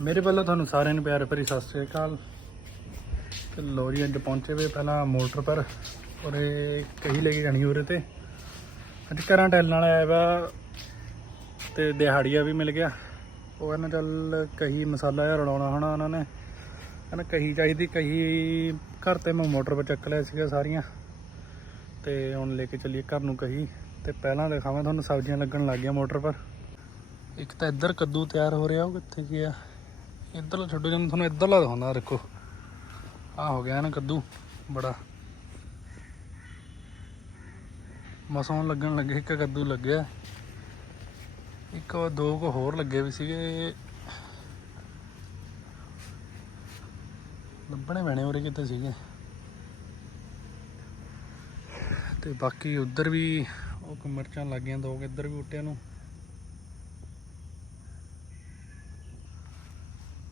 ਮੇਰੇ ਵੱਲੋਂ ਤੁਹਾਨੂੰ ਸਾਰਿਆਂ ਨੂੰ ਪਿਆਰ ਭਰੀ ਸਤਿ ਸ੍ਰੀ ਅਕਾਲ। ਤੇ ਲੋ ਅੱਜ ਪਹੁੰਚੇ ਵੇ ਪਹਿਲਾਂ ਮੋਟਰ ਪਰ, ਔਰ ਇਹ ਕਹੀ ਲੈ ਕੇ ਜਾਣੀ ਉਰੇ ਤੇ। ਅੱਜ ਘਰਾਂ ਟੈਲ ਨਾਲ ਆਇਆ ਵਾ, ਤੇ ਦਿਹਾੜੀਆ ਵੀ ਮਿਲ ਗਿਆ। ਉਹ ਕਹਿੰਦਾ ਚੱਲ ਕਹੀ ਮਸਾਲਾ ਜਿਹਾ ਰਲਾਉਣਾ ਹਨਾ ਉਹਨਾਂ ਨੇ। ਕਹਿੰਦਾ ਕਹੀ ਚਾਹੀਦੀ, ਕਹੀ ਘਰ ਤੇ ਮੈਂ ਮੋਟਰ ਪਰ ਚੱਕ ਲਿਆ ਸੀਗਾ ਸਾਰੀਆਂ। ਤੇ ਹੁਣ ਲੈ ਕੇ ਚੱਲੀਏ ਘਰ ਨੂੰ ਕਹੀ। ਤੇ ਪਹਿਲਾਂ ਦਿਖਾਵਾਂ ਤੁਹਾਨੂੰ ਸਬਜ਼ੀਆਂ ਲੱਗਣ ਲੱਗ ਗਈਆਂ ਮੋਟਰ ਪਰ। ਇੱਕ ਤਾਂ ਇੱਧਰ ਕੱਦੂ ਤਿਆਰ ਹੋ ਰਿਹਾ, ਉਹ ਕਿੱਥੇ ਗਿਆ? ਇੱਧਰਲਾ ਛੱਡੋ ਜਦੋਂ ਤੁਹਾਨੂੰ ਇੱਧਰਲਾ ਦਿਖਾਉਂਦਾ ਦੇਖੋ। ਆ ਹੋ ਗਿਆ ਨਾ ਕੱਦੂ, ਬੜਾ। ਮਸੋਂ ਲੱਗਣ ਲੱਗੇ, ਇੱਕ ਕੱਦੂ ਲੱਗਿਆ। ਇੱਕ ਦੋ ਕੁ ਹੋਰ ਲੱਗੇ ਵੀ ਸੀਗੇ। ਲੱਭਣੇ ਪੈਣੇ ਉਰੇ ਕਿਤੇ ਸੀਗੇ। ਤੇ ਬਾਕੀ ਉਧਰ ਵੀ ਉਹ ਮਿਰਚਾਂ ਲੱਗ ਗਈਆਂ, ਦੋ ਕੁ ਇੱਧਰ ਵੀ ਉੱਟਿਆਂ ਨੂੰ।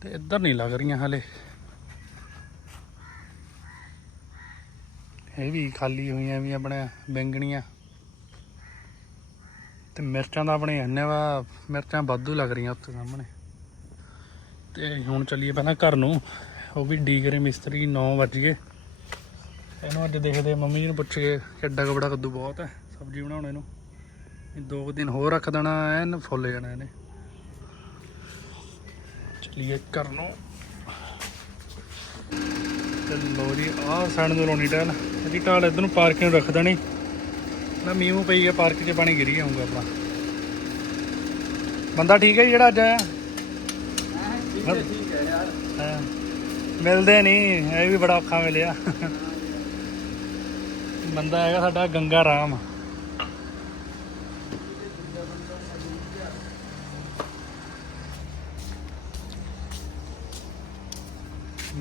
ਤੇ ਇੱਧਰ ਨਹੀਂ ਲੱਗ ਰਹੀਆਂ ਹਲੇ। ਇਹ ਵੀ ਖਾਲੀ ਹੋਈਆਂ ਵੀ ਆਪਣੇ ਬੈਂਗਣੀਆਂ। ਤੇ ਮਿਰਚਾਂ ਦਾ ਆਪਣੇ ਇੰਨੇ ਵਾ, ਮਿਰਚਾਂ ਵਾਧੂ ਲੱਗ ਰਹੀਆਂ ਉੱਥੇ ਸਾਹਮਣੇ। ਤੇ ਹੁਣ ਚੱਲੀਏ ਪਹਿਲਾਂ ਘਰ ਨੂੰ। ਉਹ ਵੀ ਡੀ ਮਿਸਤਰੀ 9 ਵਜ ਗਏ। ਇਹਨੂੰ ਅੱਜ ਦੇਖਦੇ ਮੰਮੀ ਜੀ ਨੂੰ ਪੁੱਛ ਕੇ ਕਿੱਡਾ ਕੁ ਕੱਦੂ ਬਹੁਤ ਹੈ। ਸਬਜ਼ੀ ਬਣਾਉਣੇ ਨੂੰ ਦੋ ਕੁ ਦਿਨ ਹੋਰ ਰੱਖ ਦੇਣਾ ਐਨ ਫੁੱਲ ਜਾਣਾ ਇਹਨੇ। ਚਲਿਏ ਘਰ ਨੂੰ ਤੇ ਲੋ ਜੀ ਆਹ ਸਾਈਡ ਨੂੰ ਲਾਉਣੀ ਟਾਇਲ ਇਹਦੀ ਢਾਲ ਇੱਧਰ ਨੂੰ ਪਾਰਕਿੰਗ ਨੂੰ ਰੱਖ ਦੇਣੀ। ਨਾ ਮੀਂਹ ਪਈ ਗਿਆ ਪਾਰਕ 'ਚ ਪਾਣੀ ਗਿਰੀ ਜਾਊਗਾ ਆਪਣਾ ਬੰਦਾ ਠੀਕ ਹੈ ਜਿਹੜਾ ਅੱਜ ਆਇਆ? ਠੀਕ ਹੈ ਯਾਰ। ਹਾਂ। ਮਿਲਦੇ ਨਹੀਂ ਇਹ ਵੀ ਬੜਾ ਔਖਾ ਮਿਲਿਆ। ਬੰਦਾ ਹੈਗਾ ਸਾਡਾ ਗੰਗਾ ਰਾਮ।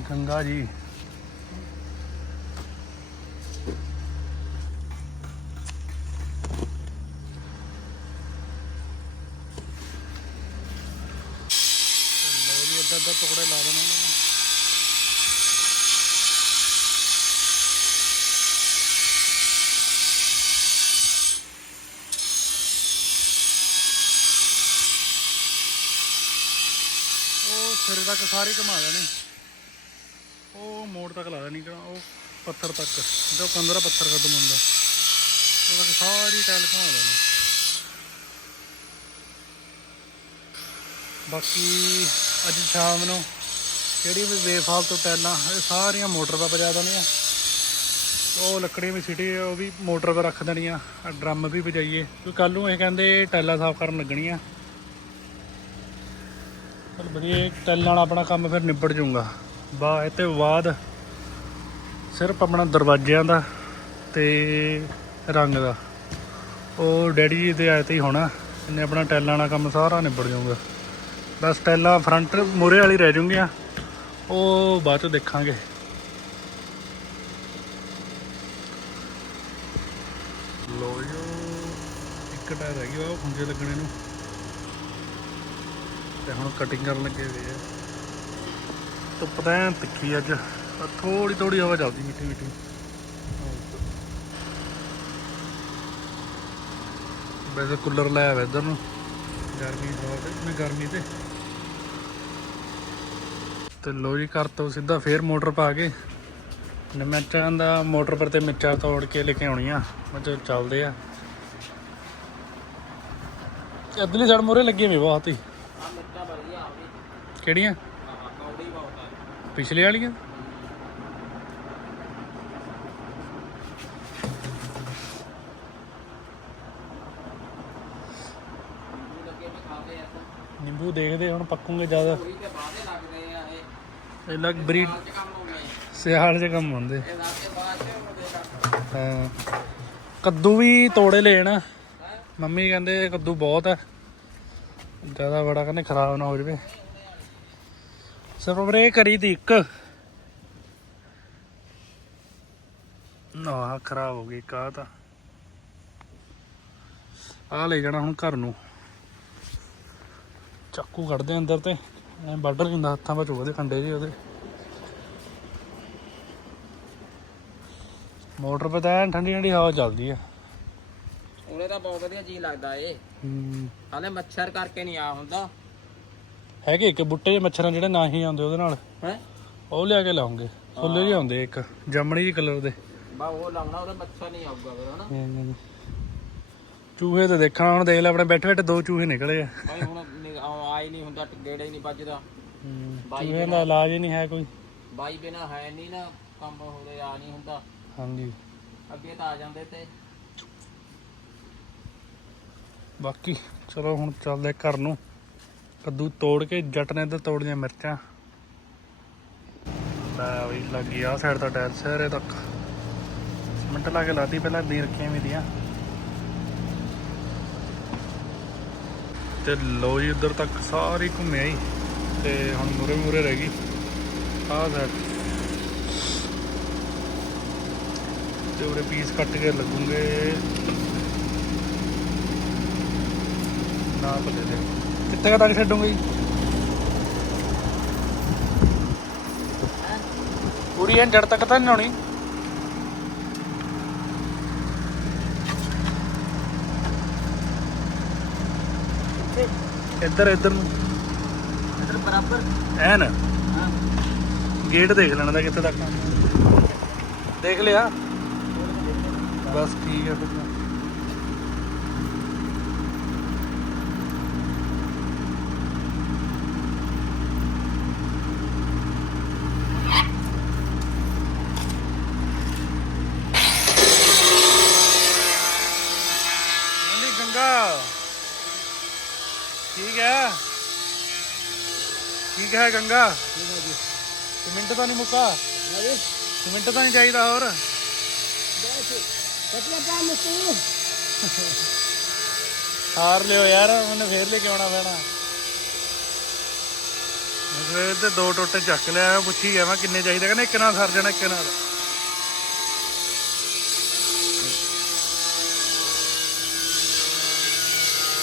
ਗੰਗਾ ਜੀ। ਅੱਧਾ ਅੱਧਾ ਇੱਦਾਂ ਟੁਕੜੇ ਲਾ ਦੇਣੇ ਇਹਨਾਂ ਨੇ ਉਹ ਸਿਰੇ ਤੱਕ ਸਾਰੇ ਘੁਮਾ ਦੇਣੇ ਉਹ ਮੋੜ ਤੱਕ ਲਾ ਦੇਣੀ ਕਿਹੜਾ ਉਹ ਪੱਥਰ ਤੱਕ ਜੋ ਕੰਦਰਾ ਪੱਥਰ ਖਤਮ ਹੁੰਦਾ। ਉਹ ਤੱਕ ਸਾਰੀ ਟਾਇਲ ਘੁਮਾ ਦੇਣੀ। ਬਾਕੀ ਅੱਜ ਸ਼ਾਮ ਨੂੰ ਜਿਹੜੀ ਵੀ ਬੇਫਾਲਤੂ ਟਾਇਲਾਂ, ਇਹ ਸਾਰੀਆਂ ਮੋਟਰ ਦਾ ਪਜਾ ਦੇਣੀਆਂ। ਉਹ ਲੱਕੜੀਆਂ ਵੀ ਸਿੱਟੀ, ਉਹ ਵੀ ਮੋਟਰ 'ਤੇ ਰੱਖ ਦੇਣੀਆਂ ਡਰਮ ਵੀ ਵਜਾਈਏ ਕਿ ਕੱਲ ਨੂੰ ਇਹ ਕਹਿੰਦੇ ਟਾਇਲਾਂ ਸਾਫ਼ ਕਰਨ ਲੱਗਣੀਆਂ। ਚਲ ਵਧੀਆ ਇਹ ਟਾਇਲਾਂ ਨਾਲ ਆਪਣਾ ਕੰਮ ਫਿਰ ਨਿਬੜ ਜਾਊਗਾ। ਬਾ ਤੇ ਬਾਅਦ ਸਿਰਫ ਆਪਣਾ ਦਰਵਾਜ਼ਿਆਂ ਦਾ ਤੇ ਰੰਗ ਦਾ। ਉਹ ਡੈਡੀ ਜੀ ਦੇ ਆਏ ਤੇ ਹੀ ਹੋਣਾ। ਇਹਨੇ ਆਪਣਾ ਟਾਇਲਾਂ ਨਾਲ ਕੰਮ ਸਾਰਾ ਨਿਬੜ ਜਾਊਗਾ। ਬਸ ਟਾਇਲਾਂ ਫਰੰਟ ਮੂਰੇ ਵਾਲੀ ਰਹਿ ਜੂਗੀਆਂ ਉਹ ਬਾਅਦ ਚ ਦੇਖਾਂਗੇ। ਲੋ ਜੋ ਇੱਕ ਟਾਇਰ ਰਹਿ ਗਿਆ ਉਹ ਖੁੰਝੇ ਲੱਗਣੇ ਨੂੰ। ਤੇ ਹੁਣ ਕਟਿੰਗ ਕਰਨ ਲੱਗੇ ਹੋਏ ਆ। ਧੁੱਪ ਤਾਂ ਐਨ ਤਿੱਖੀ ਅੱਜ। ਥੋੜੀ ਥੋੜੀ ਹਵਾ ਚੱਲਦੀ ਮਿੱਠੀ ਮਿੱਠੀ। ਵੈਸੇ ਕੂਲਰ ਲਾਇਆ ਵਾ ਇੱਧਰ ਨੂੰ। ਗਰਮੀ ਬਹੁਤ ਹੈ ਗਰਮੀ ਤੇ। ਤੇ ਲੋ ਜੀ ਘਰ ਤੋਂ ਸਿੱਧਾ ਫੇਰ ਮੋਟਰ ਪਾ ਕੇ। ਨਿਮਚਾਂ ਦਾ ਮੋਟਰ ਪਰ ਤੇ ਮਿਰਚਾਂ ਤੋੜ ਕੇ ਲੈ ਕੇ ਆਉਣੀਆਂ। ਮੈਂ ਚਲ ਚੱਲਦੇ ਆ। ਅਦਲੀ ਸੜ ਮੋਰੇ ਲੱਗੀ ਵੀ ਬਹੁਤ ਹੀ। ਕਿਹੜੀਆਂ? ਪਿਛਲੇ ਵਾਲੀਆਂ? ਨਿੰਬੂ ਆ ਦੇਖਦੇ ਹੁਣ ਪੱਕੂਗੇ ਜ਼ਿਆਦਾ। ਇਹ ਲੱਗ ਬਰੀਡ ਕੰਮ ਹੋ ਸਿਆਲ 'ਚ ਕੰਮ ਹੁੰਦੇ। ਹਾਂ। ਕੱਦੂ ਵੀ ਤੋੜੇ ਲੈਣ ਮੰਮੀ ਕਹਿੰਦੇ ਕੱਦੂ ਬਹੁਤ ਹੈ ਜ਼ਿਆਦਾ ਬੜਾ ਕਹਿੰਦੇ ਖਰਾਬ ਨਾ ਹੋ ਜਾਵੇ। ਸਪਰੇ ਕਰੀ ਦੀ ਇੱਕ। ਨਾ ਖਰਾਬ ਹੋ ਗਈ ਕਾ ਤਾਂ। ਆ ਲੈ ਜਾਣਾ ਹੁਣ ਘਰ ਨੂੰ। ਚਾਕੂ ਕੱਢਦੇ ਅੰਦਰ ਤੇ। ਐ ਵੱਢ ਲੈਂਦਾ ਹੱਥਾਂ ਵਿੱਚ ਉਹਦੇ ਖੰਡੇ ਜੀ ਉਹਦੇ। ਮੋਟਰ ਪਤਾ ਐਨ ਠੰਡੀ ਠੰਡੀ ਹਵਾ ਚੱਲਦੀ ਆ। ਉਹਨੇ ਤਾਂ ਬਹੁਤ ਵਧੀਆ ਜੀ ਲੱਗਦਾ ਏ। ਹੂੰ। ਹਾਲੇ ਮੱਛਰ ਕਰਕੇ ਨਹੀਂ ਆ ਹੁੰਦਾ। ਹੈਗੇ ਇੱਕ ਬੁੱਟੇ ਜਿਹੇ ਮੱਛਰਾਂ ਜਿਹੜੇ ਨਾ ਹੀ ਆਉਂਦੇ ਉਹਦੇ ਨਾਲ। ਹੈ? ਉਹ ਲਿਆ ਕੇ ਲਾਉਂਗੇ। ਫੁੱਲੇ ਜਿਹੇ ਆਉਂਦੇ ਇੱਕ ਜਾਮਣੀ ਜਿਹੇ ਕਲਰ ਦੇ। ਬਾ ਉਹ ਲਾਉਣਾ ਉਹਦਾ ਮੱਛਾ ਨਹੀਂ ਆਊਗਾ ਫਿਰ ਹਨਾ? ਚੂਹੇ ਤੇ ਦੇਖਣਾ ਹੁਣ ਦੇਖ ਲੈ ਆਪਣੇ ਬੈਠੇ ਬੈਠੇ ਦੋ ਚੂਹੇ ਨਿਕਲੇ ਆ। ਭਾਈ ਹੁਣ ਨਿ- ਆ- ਆ ਹੀ ਨਹੀਂ ਹੁੰਦਾ ਗੇੜਾ ਹੀ ਨਹੀਂ ਵੱਜਦਾ। ਬਾਈ ਚੂਹੇ ਦਾ ਇਲਾਜ ਹੀ ਨਹੀਂ ਹੈ ਕੋਈ। ਬਾਈ ਬਿਨਾ ਹੈ ਨਹੀਂ ਨਾ ਕੰਮ ਹੋਰੇ ਆ ਨਹੀਂ ਹੁੰਦਾ। ਹਾਂਜੀ। ਅੱਗੇ ਤਾਂ ਆ ਜਾਂਦੇ ਤੇ। ਬਾਕੀ ਚਲੋ ਹੁਣ ਚੱਲਦੇ ਘਰ ਨੂੰ। ਕੱਦੂ ਤੋੜ ਕੇ ਜੱਟ ਨੇ ਤੇ ਤੋੜੀਆਂ ਮਿਰਚਾਂ। ਲੈ ਵੀ ਲੱਗੀ ਆ ਸਾਈਡ ਤੋਂ ਟਾਇਰ ਸਾਰੇ ਤੱਕ। ਮਿੰਟ ਲਾ ਕੇ ਲਾਤੀ, ਪਹਿਲਾਂ ਦੀ ਰੱਖੀਆਂ ਵੀ ਦੀਆਂ। ਤੇ ਲੋ ਜੀ ਉਧਰ ਤੱਕ ਸਾਰੀ ਘੁੰਮਿਆ ਹੀ ਤੇ ਹੁਣ ਮੂਰੇ ਮੂਰੇ ਰਹਿ ਗਈ। ਆਹ ਸਾਈਡ ਤੇ ਉਰੇ ਪੀਸ ਕੱਟ ਕੇ ਲੱਗੂਗੇ। ਨਾ ਲੈ ਲੈ ਕਿੱਥੇ ਕੁ ਤੱਕ ਛੱਡੂਗੇ? ਜੀ ਪੂਰੀ ਐਨ ਜੜ ਤੱਕ ਤਾਂ ਨਹੀਂ ਆਉਣੀ। ਇੱਧਰ ਇੱਧਰ ਨੂੰ। ਇਧਰ ਬਰਾਬਰ। ਐਨ। ਹਾਂ। ਗੇਟ ਦੇਖ ਲੈਣਾ ਦਾ ਕਿੱਥੇ ਤੱਕ। ਦੇਖ ਲਿਆ। ਬਸ ਠੀਕ ਹੈ ਫਿਰ ਤਾਂ। ਹਾਂਜੀ ਗੰਗਾ ਠੀਕ ਹੈ ਠੀਕ ਹੈ ਗੰਗਾ ਸਿਮਿੰਟ ਤਾਂ ਨਹੀਂ ਮੁੱਕਾ। ਸਿਮਿੰਟ ਤਾਂ ਨਹੀਂ ਚਾਹੀਦਾ ਹੋਰ। ਹਾਰ ਲਿਓ ਯਾਰ ਉਹਨੇ ਫੇਰ ਲੈ ਕੇ ਆਉਣਾ ਪੈਣਾ। ਸਵੇਰ ਤੇ ਦੋ ਟੋਟੇ ਚੱਕ ਲਿਆ ਪੁੱਛੀ ਗਿਆ ਮੈਂ ਕਿੰਨੇ ਚਾਹੀਦੇ ਕਹਿੰਦੇ ਇੱਕ ਨਾਲ ਸਰ ਜਾਣਾ ਇੱਕ ਨਾਲ।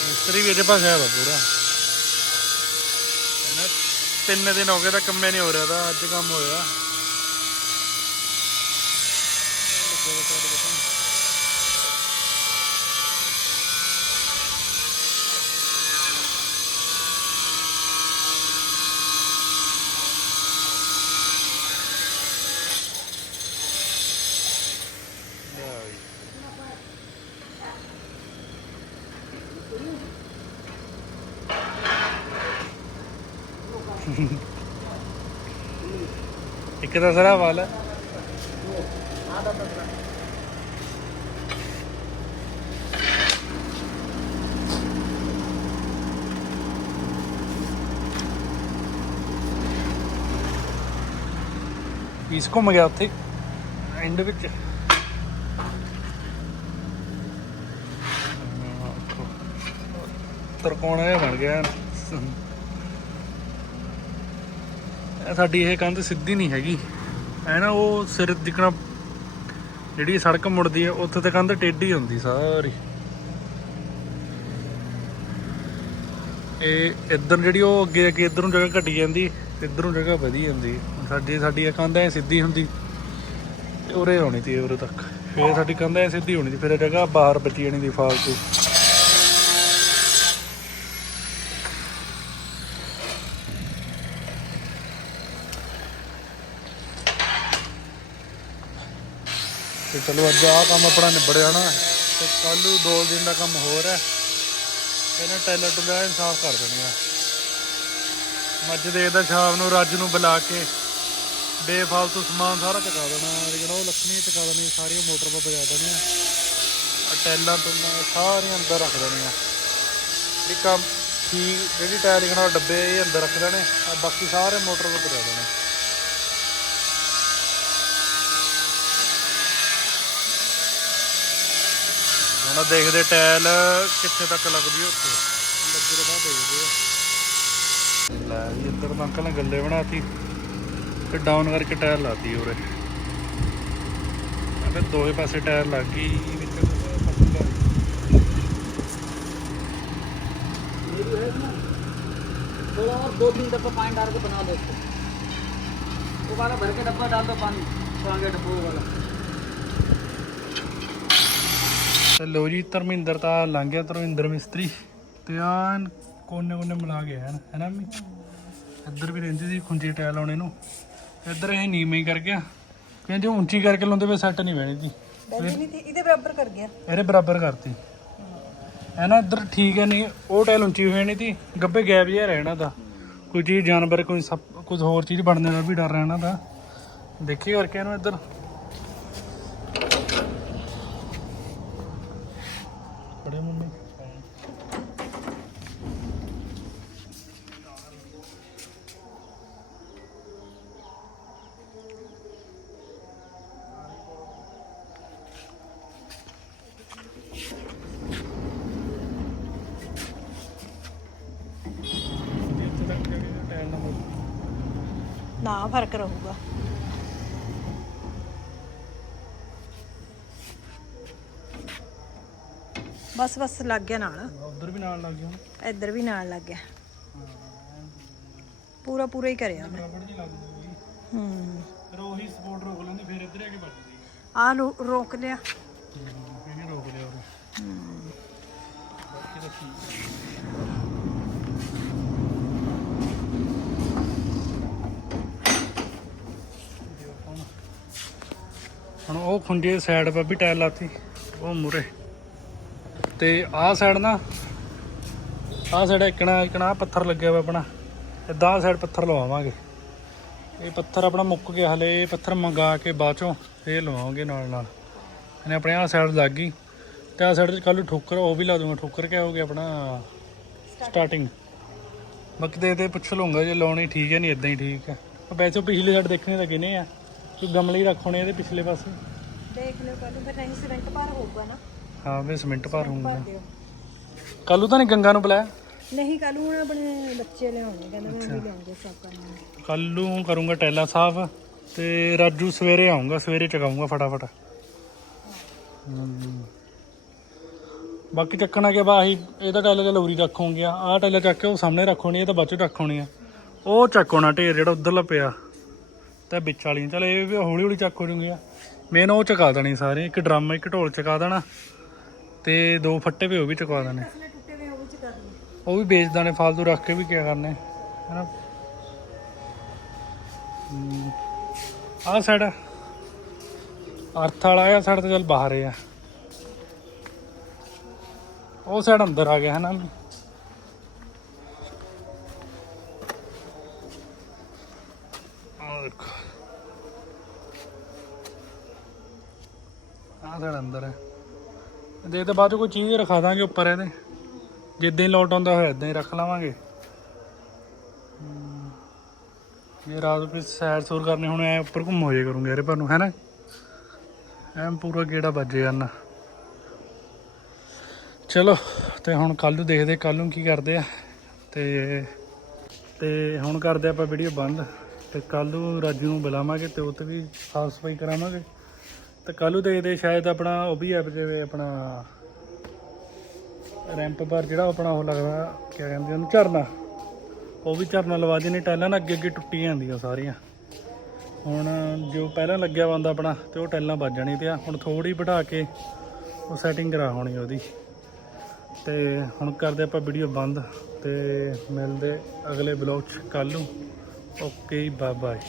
ਮਿਸਤਰੀ ਵੀ ਇਹਦੇ ਪਾਸੇ ਵਾ ਪੂਰਾ। ਤਿੰਨ ਦਿਨ ਹੋ ਗਏ ਤਾਂ ਕੰਮੇ ਨਹੀਂ ਹੋ ਰਿਹਾ ਤਾਂ ਅੱਜ ਕੰਮ ਹੋਇਆ। ਇੱਕ ਤਾਂ ਸਰਾ ਵਾਲ ਹੈ। ਪੀਸ ਘੁੰਮ ਗਿਆ ਉੱਥੇ ਐਂਡ ਵਿੱਚ। ਤਰਕੋਣਾ ਜਿਹਾ ਬਣ ਗਿਆ। ਸਾਡੀ ਇਹ ਕੰਧ ਸਿੱਧੀ ਨਹੀਂ ਹੈਗੀ। ਐ ਨਾ ਉਹ ਸਿਰ ਦਿਖਣਾ ਜਿਹੜੀ ਸੜਕ ਮੁੜਦੀ ਹੈ ਉੱਥੇ ਤੇ ਕੰਧ ਟੇਢੀ ਹੁੰਦੀ ਸਾਰੀ। ਇਹ ਇੱਧਰ ਜਿਹੜੀ ਉਹ ਅੱਗੇ ਅੱਗੇ ਇੱਧਰ ਨੂੰ ਜਗ੍ਹਾ ਘਟੀ ਜਾਂਦੀ, ਇੱਧਰ ਨੂੰ ਜਗ੍ਹਾ ਵਧੀ ਜਾਂਦੀ। ਸਾਡੀ ਸਾਡੀ ਇਹ ਕੰਧ ਐ ਸਿੱਧੀ ਹੁੰਦੀ, ਤੇ ਉਰੇ ਆਉਣੀ ਤੀ, ਉਰੇ ਤੱਕ। ਫੇਰ ਸਾਡੀ ਕੰਧ ਐ ਸਿੱਧੀ ਹੋਣੀ ਤੀ, ਫਿਰ ਇਹ ਜਗ੍ਹਾ ਬਾਹਰ ਬਚੀ ਜਾਣੀ ਦੀ ਫਾਲਤੂ। ਚਲੋ ਅੱਜ ਆਹ ਕੰਮ ਆਪਣਾ ਨਿਬੜਿਆ ਨਾ। ਤੇ ਕੱਲ ਨੂੰ ਦੋ ਦਿਨ ਦਾ ਕੰਮ ਹੋਰ ਹੈ। ਇਹਨਾਂ ਟੈਲਰ ਟੁਲਾ ਇਨਸਾਫ਼ ਕਰ ਦੇਣੀਆਂ। ਮੱਝ ਦੇਖਦਾ ਸ਼ਾਮ ਨੂੰ ਰੱਜ ਨੂੰ ਬੁਲਾ ਕੇ ਬੇਫਾਲਤੂ ਸਮਾਨ ਸਾਰਾ ਚਕਾ ਦੇਣਾ। ਜਿਹੜਾ ਉਹ ਲੱਖਣੀ ਚਕਾ ਦੇਣੀ ਸਾਰੀਆਂ ਮੋਟਰ 'ਤੇ ਵਜਾ ਦੇਣੀਆਂ। ਆ ਟੈਲਾਂ ਟੁਲਾਂ ਸਾਰੀਆਂ ਅੰਦਰ ਰੱਖ ਦੇਣੀਆਂ। ਵੀ ਕੰਮ ਠੀਕ, ਜਿਹੜੀ ਟਾਇਰ ਲਿਖਣਾ ਉਹ ਡੱਬੇ ਇਹ ਅੰਦਰ ਰੱਖ ਦੇਣੇ। ਆ ਬਾਕੀ ਸਾਰੇ ਮੋਟਰ 'ਤੇ ਵਜਾ ਦੇਣੇ। ਹੁਣ ਦੇਖਦੇ ਟਾਇਲ ਕਿੱਥੇ ਤੱਕ ਲੱਗਦੀ ਹੈ ਉੱਥੇ ਲੱਗੇ ਤਾਂ ਬਾਅਦ ਦੇਖਦੇ ਆ ਲੈ ਜੀ ਇੱਧਰ ਤਾਂ ਅੰਕਲ ਨੇ ਗੱਲੇ ਬਣਾਤੀ ਤੇ ਡਾਊਨ ਕਰਕੇ ਟਾਇਰ ਲਾਤੀ ਉਰੇ ਅਬੇ ਦੋਵੇਂ ਪਾਸੇ ਟਾਇਰ ਲੱਗ ਗਈ ਵਿੱਚ ਪੱਤੀ ਲੱਗ ਗਈ। थोड़ा और दो तीन डब्बा पानी डाल के बना दो उसको वो वाला भर के डब्बा डाल दो पानी पुराने डब्बों वाला ਤੇ ਲੋ ਜੀ ਧਰਮਿੰਦਰ ਤਾਂ ਲੰਘ ਗਿਆ ਧਰਮਿੰਦਰ ਮਿਸਤਰੀ। ਤੇ ਆਨ ਕੋਨੇ ਕੋਨੇ ਮਿਲਾ ਗਿਆ ਹੈ ਨਾ ਹੈ ਨਾ ਮੰਮੀ? ਇੱਧਰ ਵੀ ਰਹਿੰਦੀ ਸੀ ਖੁੰਝੇ ਟਾਇਲ ਲਾਉਣੇ ਨੂੰ। ਇੱਧਰ ਇਹ ਨੀਵੇਂ ਹੀ ਕਰ ਗਿਆ। ਕਹਿੰਦੇ ਉੱਚੀ ਕਰਕੇ ਲਾਉਂਦੇ ਵੇ ਸੈੱਟ ਨਹੀਂ ਬਹਿਣੀ ਸੀ। ਬੈਠੀ ਨਹੀਂ ਥੀ ਇਹਦੇ ਬਰਾਬਰ ਕਰ ਗਿਆ। ਇਹਦੇ ਬਰਾਬਰ ਕਰਤੀ। ਹੈ ਨਾ ਇੱਧਰ ਠੀਕ ਹੈ ਨਹੀਂ ਉਹ ਟਾਇਲ ਉੱਚੀ ਹੋਈ ਨਹੀਂ ਤੀ ਗੱਬੇ ਗੈਪ ਜਿਹਾ ਰਹਿਣਾ ਦਾ ਕੋਈ ਚੀਜ਼ ਜਾਨਵਰ ਕੋਈ ਸੱਪ ਕੁਝ ਹੋਰ ਚੀਜ਼ ਬਣਨੇ ਦਾ ਵੀ ਡਰ ਰਹਿਣਾ ਦਾ ਦੇਖੀ ਕਰਕੇ ਇਹਨੂੰ ਇੱਧਰ ਬੜੇ ਮੰਮੀ ਇੱਥੇ ਤੱਕ ਜਾ ਕੇ ਟਾਇਲ ਨਾ ਮੁੜ ਨਾ ਫ਼ਰਕ ਰਹੂਗਾ। ਬਸ ਬਸ ਲੱਗ ਗਿਆ ਨਾਲ। ਉਧਰ ਵੀ ਨਾਲ ਲੱਗ ਗਿਆ ਇੱਧਰ ਵੀ ਨਾਲ ਲੱਗ ਗਿਆ। ਪੂਰਾ ਪੂਰਾ ਹੀ ਕਰਿਆ ਜੂਗੀ ਹੂੰ। ਫਿਰ ਉਹੀ ਸਪੋਰਟ ਰੋਕ ਲੈਂਦੀ ਫਿਰ ਇੱਧਰ ਆ ਕੇ ਵੱਜਦੀ ਆ ਰੋਕ ਲਿਆ। ਇਹ ਰੋਕ ਲਿਆ ਉਹ ਬਾਕੀ ਤਾਂ ਠੀਕ ਹੁਣ ਉਹ ਖੁੰਝੇ ਸਾਈਡ 'ਤੇ ਵੀ ਟਾਇਲ ਲਾਤੀ, ਉਹ ਮੂਰੇ। ਤੇ ਆਹ ਸਾਈਡ ਨਾ, ਆਹ ਸਾਈਡ ਇਕਣਾ ਇਕਣਾ ਪੱਥਰ ਲੱਗਿਆ ਹੋਇਆ ਆਪਣਾ ਇਦਾਂ ਸਾਈਡ ਪੱਥਰ ਲਵਾਵਾਂਗੇ। ਇਹ ਪੱਥਰ ਆਪਣਾ ਮੁੱਕ ਗਿਆ ਹਲੇ, ਇਹ ਪੱਥਰ ਮੰਗਾ ਕੇ ਬਾਅਦ ਚੋਂ ਫੇਰ ਲਵਾਵਾਂਗੇ ਨਾਲ ਨਾਲ। ਇਹਨੇ ਆਪਣੇ ਆਹ ਸਾਈਡ ਲੱਗ ਗਈ, ਤੇ ਆਹ ਸਾਈਡ 'ਤੇ ਕੱਲ ਠੋਕਰ, ਉਹ ਵੀ ਲਾ ਦੂੰਗਾ, ਠੋਕਰ ਕਿਆ ਹੋ ਗਿਆ ਆਪਣਾ? ਸਟਾਰਟਿੰਗ ਬਾਕੀ ਤੇ ਇਹਦੇ ਪੁੱਛ ਲਊਂਗਾ, ਜੇ ਲਾਉਣੀ ਠੀਕ ਹੈ ਨਹੀਂ ਇਦਾਂ ਹੀ ਠੀਕ ਹੈ। ਵੈਸੇ ਉਹ ਪਿਛਲੇ ਸਾਈਡ ਦੇਖਣੇ ਤਾਂ ਕਿਨੇ ਆ। ਕਿ ਗਮਲੇ ਹੀ ਰੱਖਣੇ ਇਹਦੇ ਪਿਛਲੇ ਪਾਸੇ। ਦੇਖ ਲਿਓ ਕੱਲ ਫਿਰ ਨਹੀਂ ਸਿਮੈਂਟ ਭਾਰ ਹੋਊਗਾ ਨਾ। ਹਾਂ ਵੇ ਸਿਮੈਂਟ ਭਰ ਹੋਊਗਾ। ਦਿਓ। ਕੱਲੂ ਤਾਂ ਨਹੀਂ ਗੰਗਾ ਨੂੰ ਬੁਲਾਇਆ? ਨਹੀਂ ਕੱਲ ਹੁਣ ਆਪਣੇ ਬੱਚੇ ਲਿਆਉਣੇ ਕਹਿੰਦੇ ਮੈਂ ਵੀ ਲਿਆਉਂਗੇ ਸਭ ਕਰਨਾ ਕੱਲੂ ਕਰੂੰਗਾ ਟੈਲਾ ਸਾਫ਼ ਤੇ ਰਾਜੂ ਸਵੇਰੇ ਆਉਂਗਾ ਸਵੇਰੇ ਚਕਾਉਂਗਾ ਫਟਾਫਟ। ਹਮ। ਬਾਕੀ ਚੱਕਣਾ ਕਿ ਬਾਹੀ ਇਹਦਾ ਟੈਲਾ ਚੱਲ ਉਰੀ ਰੱਖੋਗੇ ਆਹ ਟੈਲਾ ਚੱਕ ਕੇ ਉਹ ਸਾਹਮਣੇ ਰੱਖੋਣੀ ਇਹ ਤਾਂ ਬਾਅਦ ਚ ਰੱਖੋਣੀ ਆ। ਉਹ ਚੱਕੋਣਾ ਢੇਰ ਜਿਹੜਾ ਉਧਰਲਾ ਪਿਆ। ਤੇ ਵਿੱਚ ਵਾਲੀ ਚੱਲ ਇਹ ਵੀ ਹੌਲੀ ਹੌਲੀ ਚੱਕ ਹੋ ਜੂਗੀਆਂ ਮੇਨ ਉਹ ਚਕਾ ਦੇਣੀ ਸਾਰੇ। ਇੱਕ ਡਰਮ ਇੱਕ ਢੋਲ ਚਕਾ ਦੇਣਾ। ਤੇ ਦੋ ਫੱਟੇ ਵੀ ਉਹ ਵੀ ਚਕਵਾ ਦੇਣੇ। ਉਹ ਵੀ ਵੇਚ ਦਾਣੇ ਫਾਲਤੂ ਰੱਖ ਕੇ ਵੀ ਕੀ ਕਰਨੇ ਹੈਨਾ? ਆਹ ਸਾਈਡ ਅਰਥ ਵਾਲਾ ਆ ਸਾਈਡ ਤਾਂ ਚੱਲ ਬਾਹਰ ਆ। ਉਹ ਸਾਈਡ ਅੰਦਰ ਆ ਗਿਆ, ਹੈਨਾ? ਅੰਦਰ ਹੈ। ਦੇ ਤੇ ਬਾਅਦ ਚੋਂ ਕੋਈ ਚੀਜ਼ ਰਖਾ ਦਾਂਗੇ ਉੱਪਰ ਇਹਦੇ। ਜਿੱਦਾਂ ਹੀ ਲੋਟ ਆਉਂਦਾ ਹੋਇਆ ਇਦਾਂ ਹੀ ਰੱਖ ਲਵਾਂਗੇ। ਹਮ, ਇਹ ਰਾਤ ਨੂੰ ਫਿਰ ਸੈਰ ਸੂਰ ਕਰਨੀ ਹੁਣ ਐ ਉੱਪਰ ਘੁੰਮ ਹੋਏ ਕਰੂੰਗੇ ਇਹਦੇ ਪਰ ਨੂੰ ਹੈ ਨਾ ਐਂ ਪੂਰਾ ਗੇੜਾ ਵੱਜੇ ਜਾਣਾ ਚਲੋ ਤੇ ਹੁਣ ਕੱਲ ਨੂੰ ਦੇਖਦੇ ਕੱਲ ਨੂੰ ਕੀ ਕਰਦੇ ਆ। ਤੇ ਤੇ ਹੁਣ ਕਰਦੇ ਆਪਾਂ ਵੀਡੀਓ ਬੰਦ। ਤੇ ਕੱਲ ਨੂੰ ਰਾਜੂ ਨੂੰ ਬੁਲਾਵਾਂਗੇ ਤੇ ਉੱਥੇ ਵੀ ਸਾਫ਼ ਸਫ਼ਾਈ ਕਰਾਵਾਂਗੇ। ਤੇ ਕੱਲ ਨੂੰ ਦੇਖਦੇ ਸ਼ਾਇਦ ਆਪਣਾ ਉਹ ਵੀ ਐਪ ਜਿਵੇਂ ਆਪਣਾ ਰੈਂਪ ਪਰ ਜਿਹੜਾ ਆਪਣਾ ਉਹ ਲੱਗਦਾ ਕੀ ਕਹਿੰਦੇ ਉਹਨੂੰ, ਝਰਨਾ। ਉਹ ਵੀ ਝਰਨਾ ਲਵਾ ਦੇਣੇ ਟਾਈਲਾਂ ਨਾ ਅੱਗੇ ਅੱਗੇ ਟੁੱਟੀ ਜਾਂਦੀਆਂ ਸਾਰੀਆਂ। ਹੁਣ ਜੋ ਪਹਿਲਾਂ ਲੱਗਿਆ ਬੰਦਾ ਆਪਣਾ, ਤੇ ਉਹ ਟਾਈਲਾਂ ਵੱਜ ਜਾਣੀ ਤੇ ਆ। ਹੁਣ ਥੋੜੀ ਬਿਠਾ ਕੇ ਉਹ ਸੈਟਿੰਗ ਕਰਾ ਹੋਣੀ ਉਹਦੀ। ਤੇ ਹੁਣ ਕਰਦੇ ਆਪਾਂ ਵੀਡੀਓ ਬੰਦ, ਤੇ ਮਿਲਦੇ ਅਗਲੇ ਬਲੌਗ ਚ ਕੱਲ ਨੂੰ। Okay bye bye